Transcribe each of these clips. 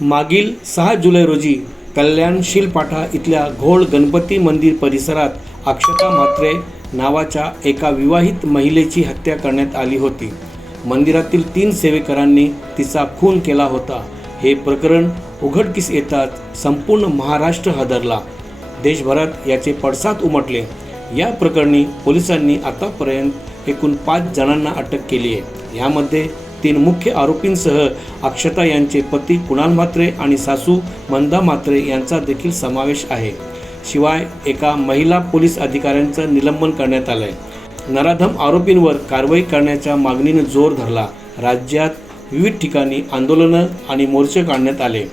मागील 6 जुलै रोजी कल्याण शिलपाठा इथल्या घोळ गणपती मंदिर परिसरात अक्षता म्हात्रे नावाच्या एका विवाहित महिलेची हत्या करण्यात आली होती. मंदिरातील 3 सेवेकरांनी तिचा खून केला होता. हे प्रकरण उघडकीस येताच संपूर्ण महाराष्ट्र हादरला. देशभरात याचे पडसाद उमटले. या प्रकरणी पोलिसांनी आतापर्यंत एकूण 5 जणांना अटक केली आहे. यामध्ये 3 मुख्य आरोपींसह अक्षता यांचे पती कुणाल म्हात्रे आणि सासू मंदा म्हात्रे यांचा देखील समावेश आहे. शिवाय एका महिला पोलीस अधिकाऱ्यांचं निलंबन करण्यात आलंय. नराधम आरोपींवर कारवाई करण्याच्या मागणीने जोर धरला. राज्यात विविध ठिकाणी आंदोलनं आणि मोर्चे काढण्यात आले.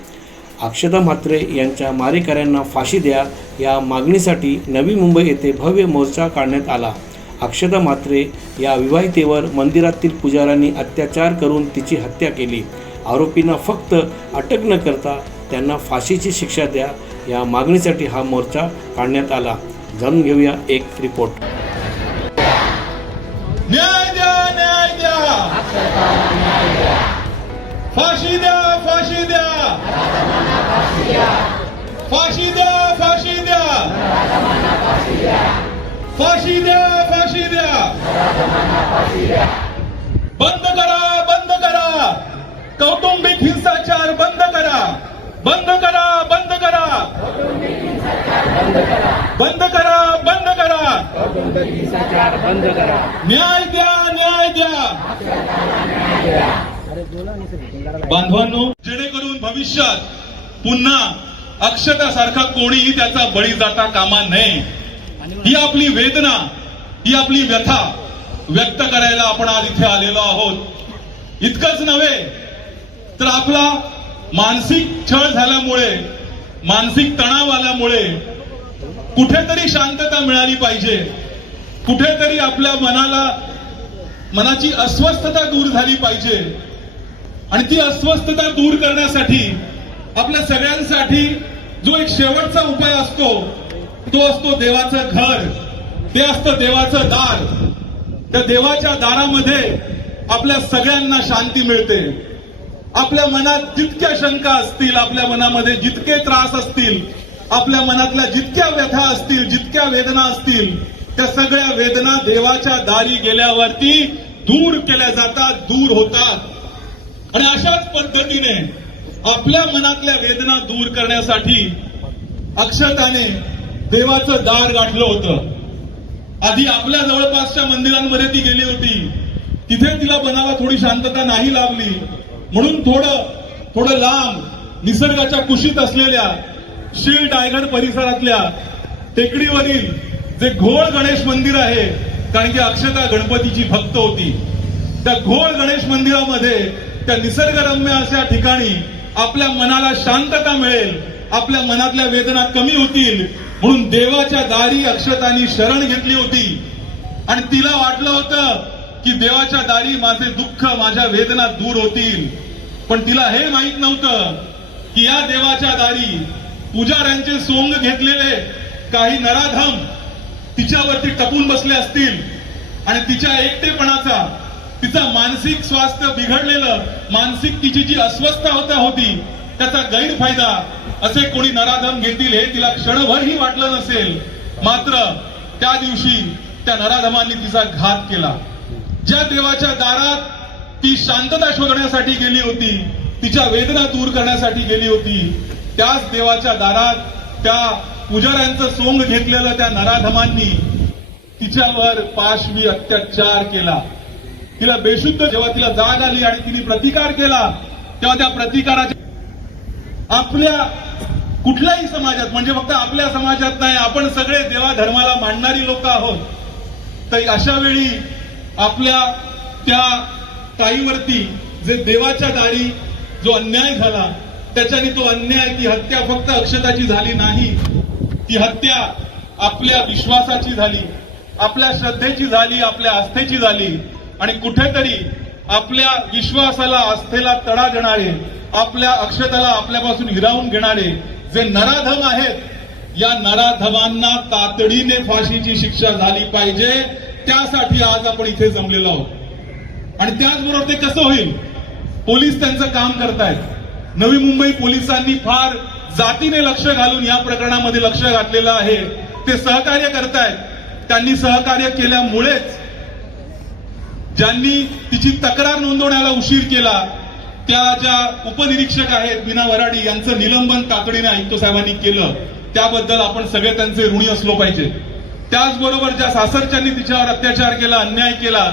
अक्षता म्हात्रे यांच्या मारेकऱ्यांना फाशी द्या या मागणीसाठी नवी मुंबई येथे भव्य मोर्चा काढण्यात आला. अक्षता म्हात्रे या विवाहितेवर मंदिरातील पुजाऱ्यांनी अत्याचार करून तिची हत्या केली. आरोपींना फक्त अटक न करता त्यांना फाशीची शिक्षा द्या या मागणीसाठी हा मोर्चा काढण्यात आला. जाणून घेऊया एक रिपोर्ट. न्याय द्या, न्याय द्या, फाशी द्या, फाशी द्या, फाशी द्या, फाशी द्या, फाशी द्या, फाशी द्या, बंद करा, बंद करा, कौटुंबिक हिंसाचार बंद करा, बंद करा, बंद करा, बंद करा, बंद करा, बंद करा. न्याय द्या, न्याय द्या. बांधवांनो, जेणेकरून भविष्यात पुन्हा अक्षता सारखा कोणीही त्याचा बळी जाता कामा नये, ही आपली वेदना, ही आपली व्यथा व्यक्त करायला आपण आज इथे आलेलो आहोत. इतकंच नव्हे तर आपला मानसिक छळ झाल्यामुळे, मानसिक तणाव आल्यामुळे कुठेतरी शांतता मिळाली पाहिजे, कुठेतरी आपल्या मनाची अस्वस्थता दूर झाली पाहिजे. आणि ती अस्वस्थता दूर करण्यासाठी आपल्या सगळ्यांसाठी जो एक शेवटचा उपाय असतो तो असतो देवाचं घर, ते असतं देवाचं दार. त्या देवाच्या दारामध्ये आपल्या सगळ्यांना शांती मिळते. आपल्या मनात जितक्या शंका असतील, आपल्या मनामध्ये जितके त्रास असतील, आपल्या मनातल्या जितक्या व्यथा असतील, जितक्या वेदना असतील, त्या सगळ्या वेदना देवाच्या दारी गेल्यावरती दूर केल्या जातात, दूर होतात. आणि अशाच पद्धतीने आपल्या मनातल्या वेदना दूर करण्यासाठी अक्षताने देवाचं दार गाठलं होतं. आधी आपल्या जवळपासच्या मंदिरांमध्ये ती गेली होती. तिथे तिला मनाला थोडी शांतता नाही लाभली, म्हणून थोडं लांब निसर्गाच्या कुशीत असलेल्या शीळ डायगड परिसरातल्या टेकडीवरील जे घोळ गणेश मंदिर आहे, कारण की अक्षता गणपतीची भक्त होती, त्या घोळ गणेश मंदिरामध्ये त्या निसर्गरम्य अशा ठिकाणी आपल्या मनाला शांतता मिळेल, आपल्या मनातल्या वेदना कमी होतील, म्हणून देवाच्या दारी अक्षतानी शरण घेतली होती. आणि तिला वाटलं होतं की देवाच्या दारी माझे दुःख, माझ्या वेदना दूर होतील. पण तिला हे माहित नव्हतं की या देवाच्या दारी पुजाऱ्यांचे सोंग घेतलेले काही नराधम तिच्यावरती टपून बसले असतील आणि तिच्या एकटेपणाचा, तिचा मानसिक स्वास्थ्य बिघडलेलं, मानसिक तिची जी अस्वस्थता होती त्याचा गैरफायदा असे कोणी नराधम घेतील हे तिला क्षणभरही वाटलं नसेल. मात्र त्या दिवशी त्या नराधमांनी तिचा घात केला. ज्या देवाच्या दारात ती शांतता शोधण्यासाठी गेली होती, तिच्या वेदना दूर करण्यासाठी गेली होती, त्याच देवाच्या दारात त्या पुजाऱ्यांचं सोंग घेतलेलं त्या नराधमांनी तिच्यावर पाशवी अत्याचार केला. तिला बेशुद्ध जेव्हा तिला जाग आली आणि तिने प्रतिकार केला, तेव्हा त्या प्रतिकाराच्या आपल्या कुठल्याही समाजात, म्हणजे फक्त आपल्या समाजात नाही, आपण सगळे देवा धर्माला मानणारी लोक आहोत, तर अशा वेळी आपल्या त्या ताईवरती जे देवाच्या दारी जो अन्याय झाला, त्याच्याने तो अन्याय, ती हत्या फक्त अक्षताची झाली नाही, ती हत्या आपल्या विश्वासाची झाली, आपल्या श्रद्धेची झाली, आपल्या आस्थेची झाली. आणि कुठेतरी आपल्या विश्वासाला, आस्थेला तडा देणारे, आपल्या अक्षताला आपल्यापासून हिरावून घेणारे जे नराधम आहेत, या नराधमांना तातडीने फाशीची शिक्षा झाली पाहिजे. त्यासाठी आज आपण इथे जमलेलो आहोत. आणि त्याचबरोबर ते कसं होईल, पोलीस त्यांचं काम करतायत. नवी मुंबई पोलिसांनी फार जातीने लक्ष घालून या प्रकरणामध्ये लक्ष घातलेलं आहे. ते सहकार्य करतायत. त्यांनी सहकार्य केल्यामुळेच ज्यांनी तिची तक्रार नोंदवण्याला उशीर केला त्या ज्या उपनिरीक्षक आहेत मीना वराडी यांचं निलंबन तातडीने आयुक्त साहेबांनी केलं, त्याबद्दल आपण सगळे त्यांचे ऋणी असलो पाहिजे. त्याचबरोबर ज्या सासरच्यांनी तिच्यावर अत्याचार केला, अन्याय केला,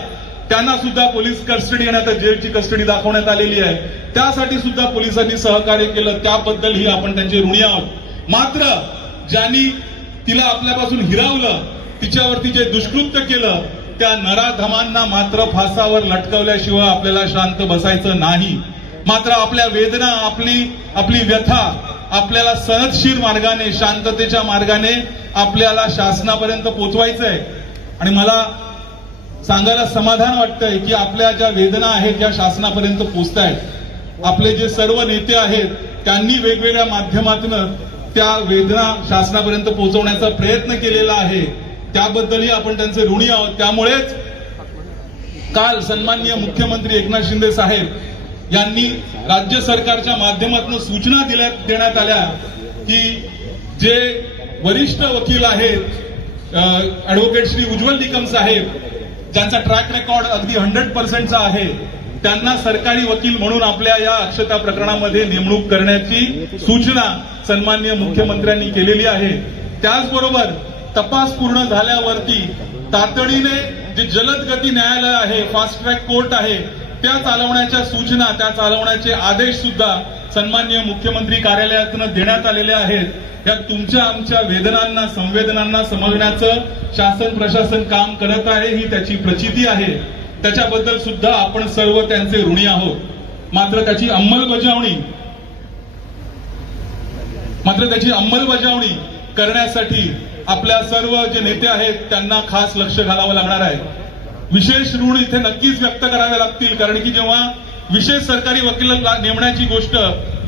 त्यांना सुद्धा पोलीस कस्टडी आणि आता जेलची कस्टडी दाखवण्यात आलेली आहे. त्यासाठी सुद्धा पोलिसांनी सहकार्य केलं, त्याबद्दलही आपण त्यांचे ऋणी आहोत. मात्र ज्यांनी तिला आपल्यापासून हिरावलं, तिच्यावरती जे दुष्कृत्य केलं, त्या नराधमांना मात्र फासावर लटकवल्याशिवाय आपल्याला शांत बसायचं नाही. मात्र आपल्या वेदना, आपली व्यथा आपल्याला सहजशीर मार्गाने, शांततेच्या मार्गाने आपल्याला शासनापर्यंत पोहोचवायचं आहे. आणि मला सांगायला समाधान वाटतंय की आपल्या ज्या वेदना आहेत ज्या शासनापर्यंत पोहोचतायत. आपले जे सर्व नेते आहेत त्यांनी वेगवेगळ्या माध्यमातून त्या वेदना शासनापर्यंत पोहोचवण्याचा प्रयत्न केलेला आहे. त्याबद्दलही आपण त्यांचे ऋणी आहोत. त्यामुळेच काल सन्माननीय मुख्यमंत्री एकनाथ शिंदे साहेब यांनी राज्य सरकारच्या माध्यमातून सूचना देण्यात आल्या की जे वरिष्ठ वकील आहेत ऍडव्होकेट श्री उज्ज्वल निकम साहेब, ज्यांचा ट्रॅक रेकॉर्ड अगदी 100% आहे, त्यांना सरकारी वकील म्हणून आपल्या या अक्षता प्रकरणामध्ये नेमणूक करण्याची सूचना सन्माननीय मुख्यमंत्र्यांनी केलेली आहे. त्याचबरोबर तपास पूर्ण झाल्यावरती तातडीने जे जलद गती न्यायालय आहे, फास्ट ट्रॅक कोर्ट आहे, त्या चालवण्याच्या सूचना, त्या चालवण्याचे आदेश सुद्धा सन्माननीय मुख्यमंत्री कार्यालयातून देण्यात आलेले आहेत. या तुमच्या आमच्या वेदनांना, संवेदनांना समजण्याचं शासन प्रशासन काम करत आहे, ही त्याची प्रचिती आहे. त्याच्याबद्दल सुद्धा आपण सर्व त्यांचे ऋणी आहोत. मात्र त्याची अंमलबजावणी करण्यासाठी आपल्या सर्व जे नेते आहेत त्यांना खास लक्ष घालावं लागणार आहे. विशेष ऋण इथे नक्कीच व्यक्त करावे लागतील, कारण की जेव्हा विशेष सरकारी वकील नेमण्याची गोष्ट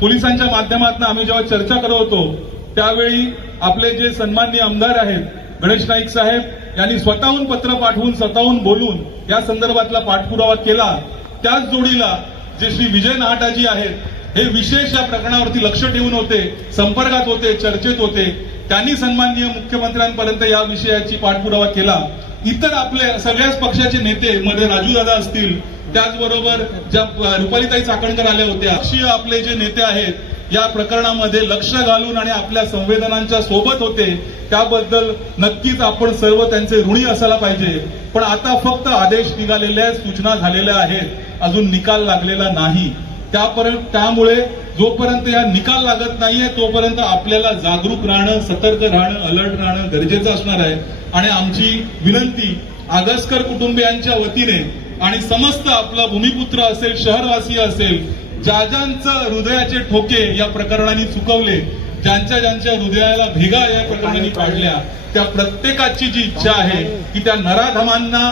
पोलिसांच्या माध्यमातून आम्ही जेव्हा चर्चा करत होतो, त्यावेळी आपले जे सन्माननीय आमदार आहेत गणेश नाईक साहेब यांनी स्वतःहून पत्र पाठवून, स्वतःहून बोलून या संदर्भातला पाठपुरावा केला. त्याच जोडीला जे श्री विजय नाहटाजी आहेत हे विशेष या प्रकरणावरती लक्ष ठेवून होते, संपर्कात होते, चर्चेत होते. त्यांनी सन्माननीय मुख्यमंत्र्यांपर्यंत या विषयाची पाठपुरावा केला. इतर आपले सगळ्याच पक्षाचे नेते मध्ये राजू दादा असतील, त्याचबरोबर ज्या रुपालीताई चाकणकर आल्या होत्या, पक्षीय आपले जे नेते आहेत या प्रकरणामध्ये लक्ष घालून आणि आपल्या संवेदनांच्या सोबत होते. त्याबद्दल नक्कीच आपण सर्व त्यांचे ऋणी असायला पाहिजे. पण आता फक्त आदेश निघालेले आहेत, सूचना झालेल्या आहेत, अजून निकाल लागलेला नाही. त्यामुळे जोपर्यंत या निकाल लागत नाहीये तोपर्यंत आपल्याला जागरूक राहणं, सतर्क राहणं, अलर्ट राहणं गरजेचं असणार आहे. आणि आमची विनंती आगसकर कुटुंबियांच्या वतीने आणि समस्त आपला भूमिपुत्र असेल, शहरवासी असेल, ज्यांचं हृदयाचे ठोके या प्रकरणाने चुकवले, ज्यांच्या हृदयाला भेगा या प्रकरणाने पाडल्या, त्या प्रत्येकाची जी इच्छा आहे की त्या नराधमांना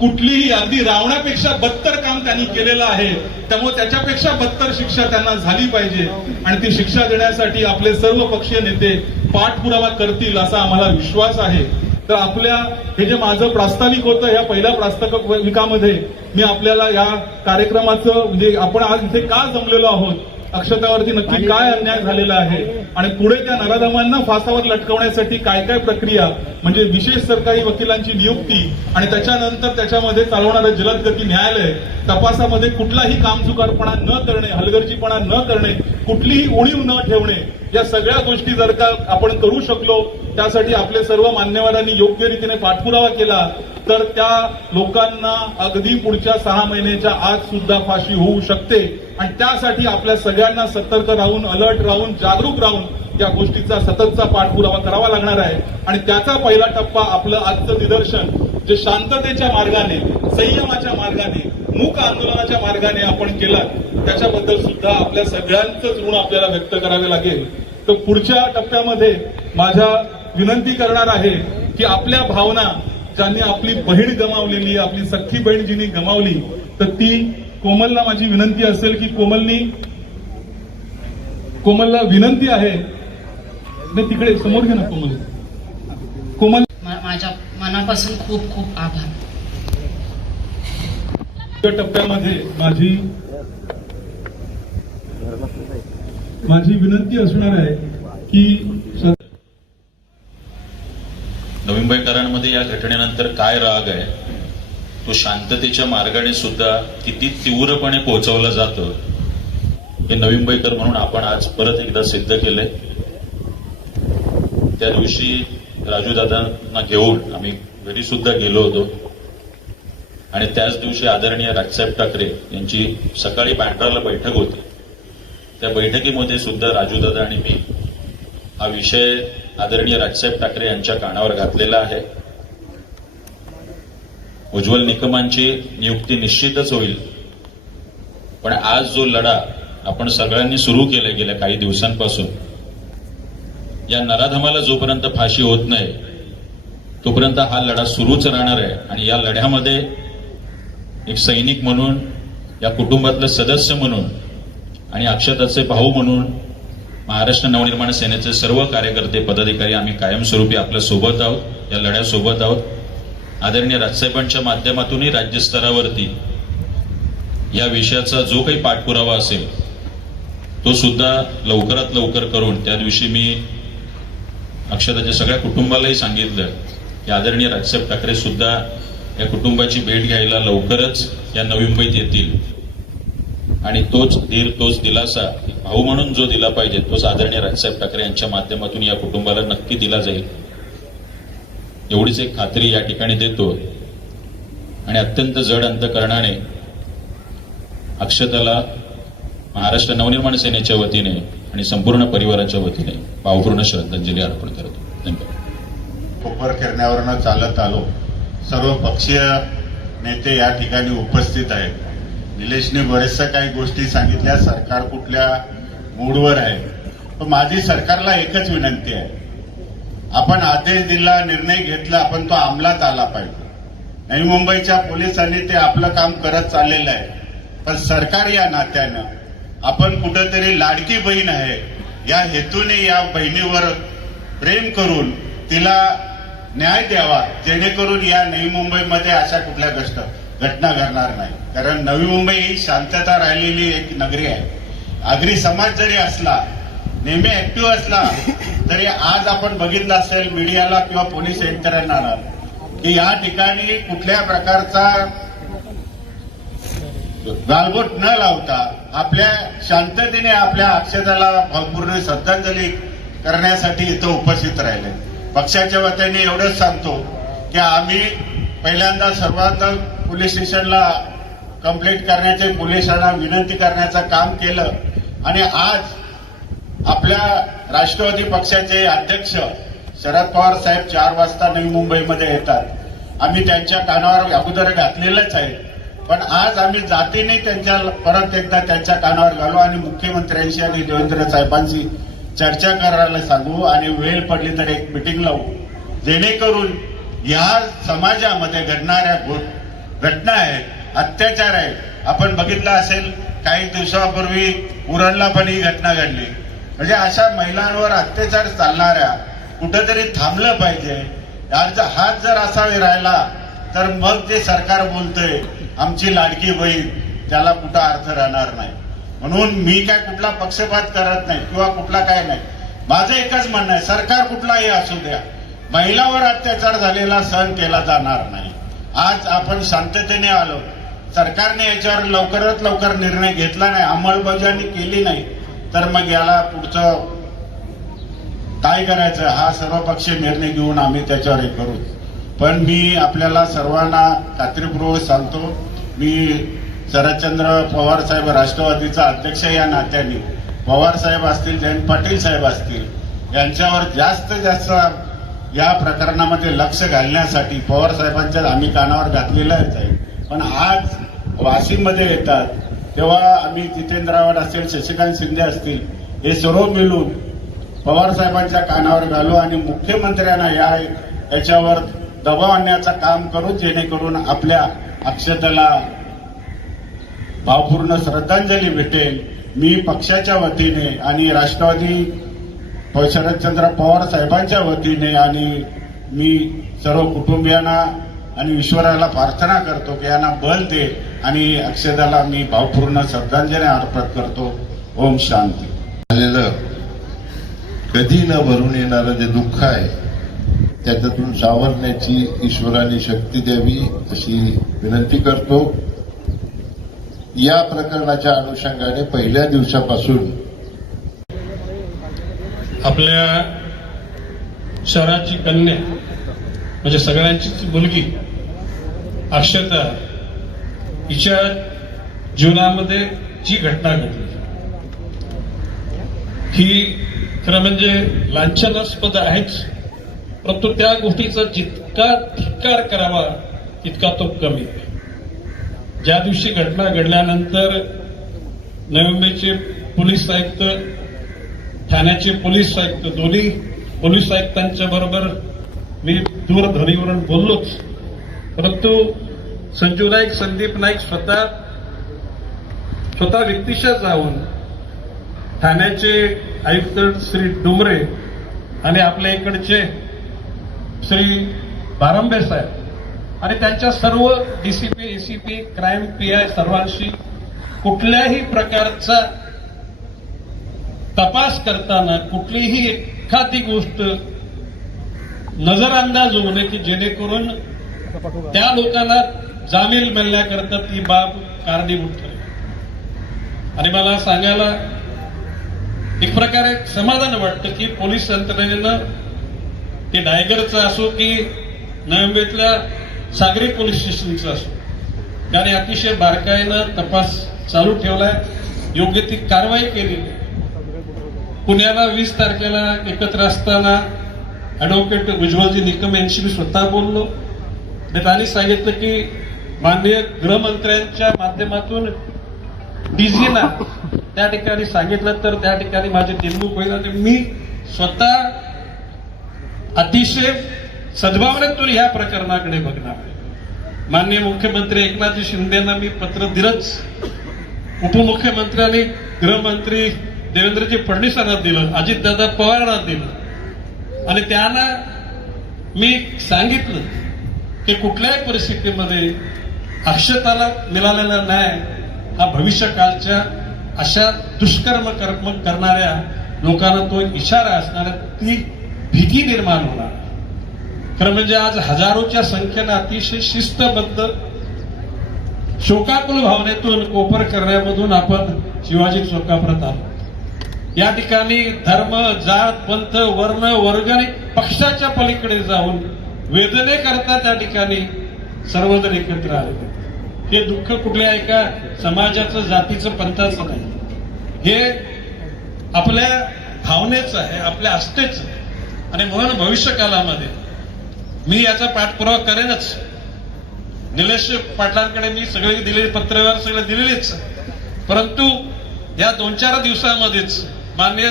कुठलीही, अगदी रावणापेक्षा बदतर काम त्यांनी केलेलं आहे, त्यामुळे त्याच्यापेक्षा बदतर शिक्षा त्यांना झाली पाहिजे. आणि ती शिक्षा देण्यासाठी आपले सर्व पक्षीय नेते पाठपुरावा करतील असा आम्हाला विश्वास आहे. तर आपल्या हे जे माझं प्रास्ताविक होतं, या पहिल्या प्रास्ताविकामध्ये मी आपल्याला या कार्यक्रमाचं म्हणजे आपण आज इथे का जमलेलो आहोत, अक्षतावरती नक्की काय अन्याय झालेला आहे आणि पुढे त्या नराधमांना फासावर लटकवण्यासाठी काय काय प्रक्रिया, म्हणजे विशेष सरकारी वकिलांची नियुक्ती आणि त्याच्यानंतर त्याच्यामध्ये चालवणारं जलद गती न्यायालय, तपासामध्ये कुठलाही कामचुकारपणा न करणे, हलगर्जीपणा न करणे, कुठलीही उणीव न ठेवणे, या सगळ्या गोष्टी जर का आपण करू शकलो, त्यासाठी आपले सर्व मान्यवरांनी योग्य रीतीने पाठपुरावा केला, तर त्या लोकांना अगदी पुढच्या 6 महिन्याच्या आत सुद्धा फाशी होऊ शकते. आणि त्यासाठी आपल्या सगळ्यांना सतर्क राहून, अलर्ट राहून, जागरूक राहून या गोष्टीचा सततचा पाठपुरावा करावा लागणार आहे. आणि त्याचा पहिला टप्पा आपलं आजचं निदर्शन जे शांततेच्या मार्गाने, संयमाच्या मार्गाने, मूक आंदोलनाच्या मार्गाने आपण केलं, त्याच्याबद्दल सुद्धा आपल्या सगळ्यांचंच ऋण आपल्याला व्यक्त करावे लागेल. तर पुढच्या टप्प्यामध्ये माझ्या विनंती करणार आहे की आपल्या भावना, ज्यांनी आपली बहीण गमावलेली, आपली सख्खी बहीण जिनी गमावली, तर ती कोमलला माझी विनंती असेल की कोमलला विनंती आहे, नाही तिकडे समोर घे ना कोमल. माझ्या मनापासून खूप खूप आभार. टप्प्यामध्ये माझी माझी विनंती असणार आहे की नवी मुंबईकरांमध्ये या घटनेनंतर काय राग आहे तो शांततेच्या मार्गाने सुद्धा किती तीव्रपणे पोहोचवला जातो हे नवी मुंबईकर म्हणून आपण आज परत एकदा सिद्ध केलंय. त्या दिवशी राजूदादांना घेऊन आम्ही घरी सुद्धा गेलो होतो आणि त्याच दिवशी आदरणीय राजसाहेब ठाकरे यांची सकाळी बँड्राला बैठक होती. त्या बैठकीमध्ये सुद्धा राजूदादा आणि मी हा विषय आदरणीय राजसाहेब ठाकरे यांच्या कानावर घातलेला आहे. उज्ज्वल निकमांची नियुक्ती निश्चितच होईल, पण आज जो लढा आपण सगळ्यांनी सुरू केला गेल्या काही दिवसांपासून, या नराधमाला जोपर्यंत फाशी होत नाही तोपर्यंत हा लढा सुरूच राहणार आहे. आणि या लढ्यामध्ये एक सैनिक म्हणून, या कुटुंबातले सदस्य म्हणून आणि अक्षताचे भाऊ म्हणून महाराष्ट्र नवनिर्माण सेनेचे सर्व कार्यकर्ते पदाधिकारी आम्ही कायमस्वरूपी आपल्या सोबत आहोत, या लढ्यासोबत आहोत. आदरणीय राजसाहेबांच्या माध्यमातूनही राज्यस्तरावरती या विषयाचा जो काही पाठपुरावा असेल तो सुद्धा लवकरात लवकर करून, त्या दिवशी मी अक्षताच्या सगळ्या कुटुंबालाही सांगितलं की आदरणीय राजसाहेब ठाकरे सुद्धा या कुटुंबाची भेट घ्यायला लवकरच या नवी मुंबईत येतील आणि तोच धीर, तोच दिलासा भाऊ म्हणून जो दिला पाहिजे तोच आदरणीय राजसाहेब ठाकरे यांच्या माध्यमातून या कुटुंबाला नक्की दिला जाईल, एवढीच एक खात्री या ठिकाणी देतो. आणि अत्यंत जड अंतकरणाने अक्षताला महाराष्ट्र नवनिर्माण सेनेच्या वतीने आणि संपूर्ण परिवाराच्या वतीने भावपूर्ण श्रद्धांजली अर्पण करतो. धन्यवाद. कोपर करण्यावरनं चालत आलो. सर्व पक्षीय नेते या ठिकाणी उपस्थित आहेत. निलेशने बरेचशा काही गोष्टी सांगितल्या. सरकार कुठल्या मूडवर आहे, पण माझी सरकारला एकच विनंती आहे, आपण आदेश दिला, निर्णय घेतला, आपण तो अंमलात आला पाहिजे. नवी मुंबईच्या पोलिसांनी ते आपलं काम करत चाललेलं आहे, पण सरकार या नात्यानं आपण कुठंतरी लाडकी बहीण आहे या हेतूने या बहिणीवर प्रेम करून तिला न्याय द्यावा, जेणेकरून या नवी मुंबईमध्ये अशा कुठल्या घटना घडणार नाही. कारण नवी मुंबई ही शांतता राहिलेली एक नगरी आहे. आगरी समाज जरी असला, नेहमी ऍक्टिव्ह असला, तरी आज आपण बघितलं असेल मीडियाला किंवा पोलीस यंत्रणाला की या ठिकाणी कुठल्या प्रकारचा गालबोट न लावता आपल्या शांततेने आपल्या अक्षताला भावपूर्ण श्रद्धांजली करण्यासाठी इथं उपस्थित राहिले. पक्षाच्या वतीने एवढंच सांगतो की आम्ही पहिल्यांदा सर्वांना पोलीस स्टेशनला कंप्लेंट करण्याचे, पोलिसांना विनंती करण्याचं काम केलं आणि आज आपल्या राष्ट्रवादी पक्षाचे अध्यक्ष शरद पवार साहेब 4 वाजता नवी मुंबईमध्ये येतात. आम्ही त्यांच्या कानावर अगोदर घातलेलंच आहे, पण आज आम्ही जातीने त्यांच्या परत एकदा त्यांच्या कानावर घालू आणि मुख्यमंत्र्यांशी आणि देवेंद्र साहेबांशी चर्चा करायला सांगू आणि वेळ पडली तर एक मिटिंग लावू, जेणेकरून या समाजामध्ये घडणाऱ्या घटना आहेत, अत्याचार आहेत. आपण बघितलं असेल काही दिवसापूर्वी उरणला पण ही घटना घडली. म्हणजे अशा महिलांवर अत्याचार चालणाऱ्या कुठंतरी थांबलं पाहिजे. हात जर असा राहिला तर मग जे सरकार बोलतंय आमची लाडकी बहीण, त्याला कुठं अर्थ राहणार नाही. म्हणून मी काय कुठला पक्षपात करत नाही किंवा कुठला काय नाही. माझं एकच म्हणणं आहे, सरकार कुठलाही असू द्या, महिलावर अत्याचार झालेला सहन केला जाणार नाही. आज आपण शांततेने आलो, सरकारने याच्यावर लवकरात लवकर निर्णय घेतला नाही, अंमलबजावणी केली नाही, तर मग याला पुढचं काय करायचं हा सर्वपक्षीय निर्णय घेऊन आम्ही त्याच्यावर हे करू. पण मी आपल्याला सर्वांना खात्रीपूर्वक सांगतो, मी शरदचंद्र पवार साहेब राष्ट्रवादीचा अध्यक्ष या नात्याने, पवार साहेब असतील, जयंत पाटील साहेब असतील, यांच्यावर जास्त या प्रकरणामध्ये लक्ष घालण्यासाठी पवार साहेबांच्या आम्ही कानावर घातलेलंच आहे. पण आज वाशिममध्ये येतात तेव्हा आम्ही जितेंद्र आव्हाड असेल, शशिकांत शिंदे असतील, हे सर्व मिळून पवार साहेबांच्या कानावर घालू आणि मुख्यमंत्र्यांना याच्यावर दबाव आणण्याचं काम करू, जेणेकरून आपल्या अक्षतेला भावपूर्ण श्रद्धांजली भेटेल. मी पक्षाच्या वतीने आणि राष्ट्रवादी शरदचंद्र पवार साहेबांच्या वतीने आणि मी सर्व कुटुंबियांना आणि ईश्वराला प्रार्थना करतो की यांना बल दे आणि अक्षताला मी भावपूर्ण श्रद्धांजली अर्पण करतो. ओम शांती. झालेलं कधी न भरून येणारं जे दुःख आहे त्याच्यातून सावरण्याची ईश्वराने शक्ती द्यावी अशी विनंती करतो. या प्रकरणाच्या अनुषंगाने पहिल्या दिवसापासून आपल्या शहराची कन्या म्हणजे सगळ्यांचीच मुलगी अक्षता हिच्या जीवनामध्ये जी घटना घडली ही खरं म्हणजे लांछनास्पद आहेच, परंतु त्या गोष्टीचा जितका धिक्कार करावा तितका तो कमी. ज्या दिवशी घटना घडल्यानंतर नवी मुंबईचे पोलीस आयुक्त, ठाण्याचे पोलीस आयुक्त, दोन्ही पोलीस आयुक्तांच्या बरोबर मी दूरध्वनीवरून बोललोच, परंतु संजू नाईक, संदीप नाईक स्वतः व्यक्तिशः जाऊन ठाण्याचे आयुक्त श्री डुमरे आणि आपल्या इकडचे श्री बारंबे साहेब आणि त्यांच्या सर्व डीसीपी, एसीपी, क्राईम पीआय सर्वांशी कुठल्याही प्रकारचा तपास करताना कुठलीही एखादी गोष्ट नजरअंदाज होऊ नये की जेणेकरून त्या लोकांना जामीन मिळण्याकरता ती बाब कारणीभूत ठरेल. आणि मला सांगायला एक प्रकारे समाधान वाटतं की पोलीस यंत्रणेनं ते डायगरचं असो की नवी मुंबईतल्या सागरी पोलीस स्टेशनचं असो त्याने अतिशय बारकाईनं तपास चालू ठेवलाय, योग्य ती कारवाई केली. पुण्याला 20 तारखेला एकत्र असताना ऍडव्होकेट उज्ज्वलजी निकम यांशी मी स्वतः बोललो. त्यांनी सांगितलं की माननीय गृहमंत्र्यांच्या माध्यमातून डीजीना त्या ठिकाणी सांगितलं तर त्या ठिकाणी माझी नेमणूक होईल आणि मी स्वतः अतिशय सद्भावनेतून ह्या प्रकरणाकडे बघणार. माननीय मुख्यमंत्री एकनाथजी शिंदेना मी पत्र दिलंच, उपमुख्यमंत्र्यांनी गृहमंत्री देवेंद्रजी फडणवीसांना दिलं, अजितदादा पवारांना दिलं आणि त्यांना मी सांगितलं की कुठल्याही परिस्थितीमध्ये अक्षताला मिळालेला न्याय हा भविष्यकाळच्या अशा दुष्कर्म करणाऱ्या लोकांना तो इशारा असणार, ती भीती निर्माण होणार. खरं म्हणजे आज हजारोच्या संख्येनं अतिशय शिस्तबद्ध शोकाकुल भावनेतून कोपर करण्यामधून आपण शिवाजी चौकापर्यंत आलो. या ठिकाणी धर्म, जात, पंथ, वर्ण, वर्ग आणि पक्षाच्या पलीकडे जाऊन वेदनेकरता त्या ठिकाणी सर्वजण एकत्र आले. हे दुःख कुठल्या एका समाजाचं, जातीचं, पंथाचं नाही, हे आपल्या भावनेचं आहे, आपल्या आस्थेचं. आणि म्हणून भविष्य कालामध्ये मी याचा पाठपुरावा करेनच. निलेश पाटलांकडे मी सगळे दिलेले पत्रव्यवहार सगळे दिलेलेच, परंतु या 2-4 दिवसामध्येच माननीय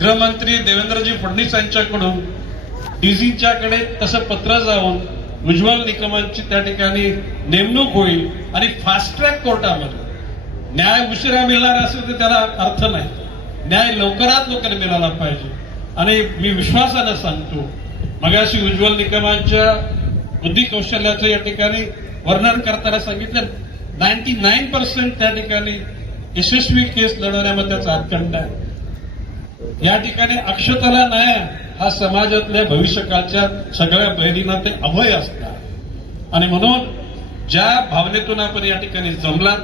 गृहमंत्री देवेंद्रजी फडणवीस यांच्याकडून डीजीच्याकडे तसं पत्र जाऊन उज्ज्वल निकमांची त्या ठिकाणी नेमणूक होईल आणि फास्ट ट्रॅक कोर्टामध्ये न्याय उशिरा मिळणार असेल तर त्याला अर्थ नाही, न्याय लवकरात लवकर मिळाला पाहिजे. आणि मी विश्वासानं सांगतो, मगाशी उज्ज्वल निकमांच्या बुद्धी कौशल्याचं या ठिकाणी वर्णन करताना सांगितलं 99% त्या ठिकाणी यशस्वी केस लढवण्यामध्ये त्याचा हातखंड आहे. या ठिकाणी अक्षताला न्याय हा समाजातल्या भविष्यकाळच्या सगळ्या बहिणींना ते अभय असणार. आणि म्हणून ज्या भावनेतून आपण या ठिकाणी जमलात,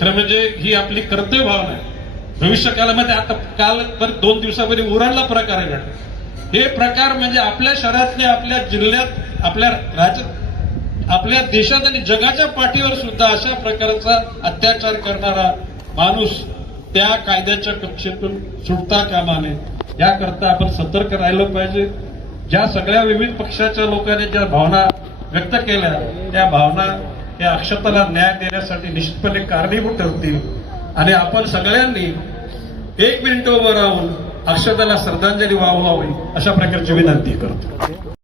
खरं म्हणजे ही आपली कर्तव्य भावना आहे. भविष्यकाळामध्ये आता काल 2 दिवसापूर्वी उरणला प्रकार घडला. हे प्रकार म्हणजे आपल्या शहरातले, आपल्या जिल्ह्यात, आपल्या राज्यात, आपल्या देशात आणि जगाच्या पाठीवर सुद्धा अशा प्रकारचा अत्याचार करणारा माणूस त्या कायद्याच्या कक्षेतून सुटता कामा नये. याकरता आपण सतर्क राहिलं पाहिजे. ज्या सगळ्या विविध पक्षाच्या लोकांनी ज्या भावना व्यक्त केल्या, त्या भावना या अक्षताला न्याय देण्यासाठी निश्चितपणे कारणीभूत ठरतील. आणि आपण सगळ्यांनी 1 मिनिट उभं राहून अक्षताला श्रद्धांजली वाहावी अशा प्रकारची विनंती करतो.